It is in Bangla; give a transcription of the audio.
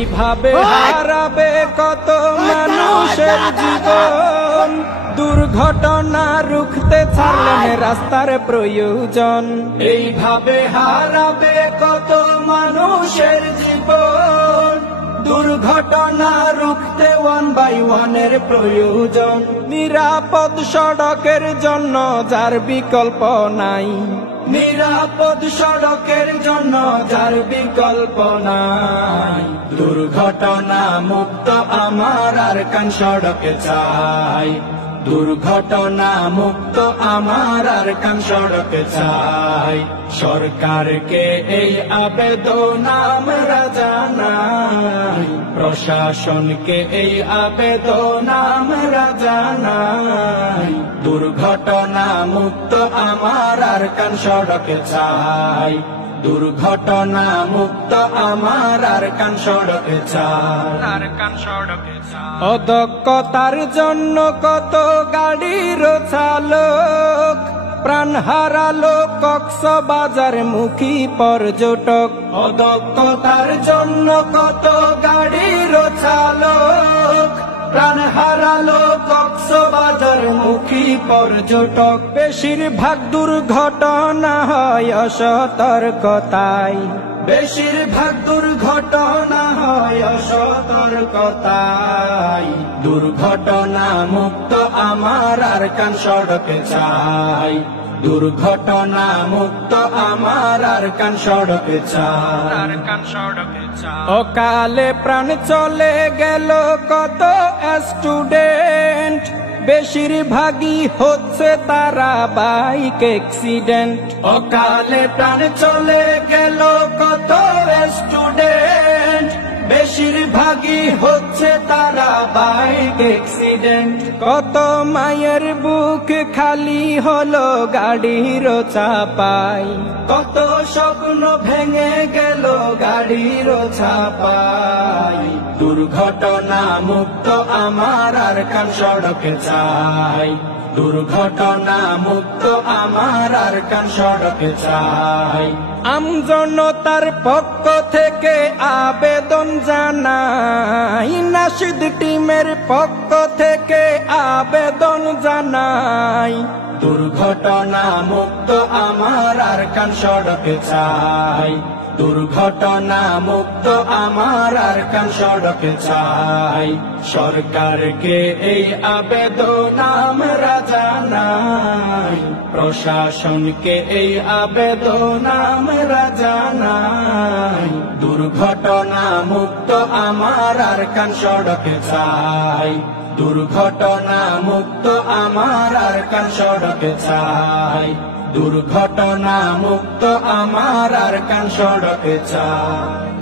এইভাবে হারাবে কত মানুষের জীবন, দুর্ঘটনা রুখতে ছাড়লেন রাস্তার প্রয়োজন। এইভাবে হারাবে কত মানুষের জীবন, দুর্ঘটনা রুখতে 1 by 1 এর প্রয়োজন। নিরাপদ সড়কের জন্য যার বিকল্প নাই, নিরাপদ সড়কের জন্য যার বিকল্প নাই। দুর্ঘটনা মুক্ত আমার আরকান সড়কে চাই, দুর্ঘটনা মুক্ত আমার আরকান সড়কে চাই। সরকারকে এই আবেদন আমরা জানাই, প্রশাসনকে এই আবেদন আমরা জানাই। দুর্ঘটনা মুক্ত আমার আরকান সড়কে চাই, দুর্ঘটনা মুক্ত আমার আরকান সড়কে চাই, আরকান সড়কে চাই। অদক্ষতার জন্য কত গাড়ির চালক প্রাণ হারালো কক্সবাজার মুখী পর্যটক। অদক্ষতার জন্য কত গাড়ির চালক প্রাণ হারালো কক্সবাজার মুখী পর্যটক। বেশিরভাগ দুর্ঘটনা হয় অসতর্কতায়, বেশিরভাগ দুর্ঘটনা হয় অসতর্কতায়। দুর্ঘটনা মুক্ত আমার আরকান সড়কে চাই, দুর্ঘটনা মুক্ত আমার আরকান সড়কে চাই, আরকান সড়কে চাই। অকালে প্রাণ চলে গেল কত স্টুডেন্ট, বেশিরভাগই হচ্ছে তারা বাইক অ্যাক্সিডেন্ট। অকালে প্রাণ চলে গেল কত স্টুডেন্ট, বেশিরভাগই হচ্ছে তারা বাইক অ্যাক্সিডেন্ট। কত মায়ের বুক খালি হলো গাড়ির চাপাই, কত স্বপ্ন ভেঙে গেল গাড়ির চাপাই। দুর্ঘটনা মুক্ত আমার আরকান সড়কে চাই, দুর্ঘটনা মুক্ত আমার আরকান সড়কে চাই। আমজনতার পক্ষ থেকে আবেদন জানাই, নাশিদ টিমের পক্ষ থেকে আবেদন জানাই। দুর্ঘটনা মুক্ত আমার আরকান সড়কে চাই, দুর্ঘটনা মুক্ত আমার আরকান সড়কে চাই। সরকারকে এই আবেদন আমরা জানাই, প্রশাসনকে এই আবেদন আমরা জানাই। দুর্ঘটনা মুক্ত আমার আরকান সড়কে চাই, দুর্ঘটনা মুক্ত আমার আরকান সড়কে চাই, দুর্ঘটনা মুক্ত আমার আরকান সড়কে চাই।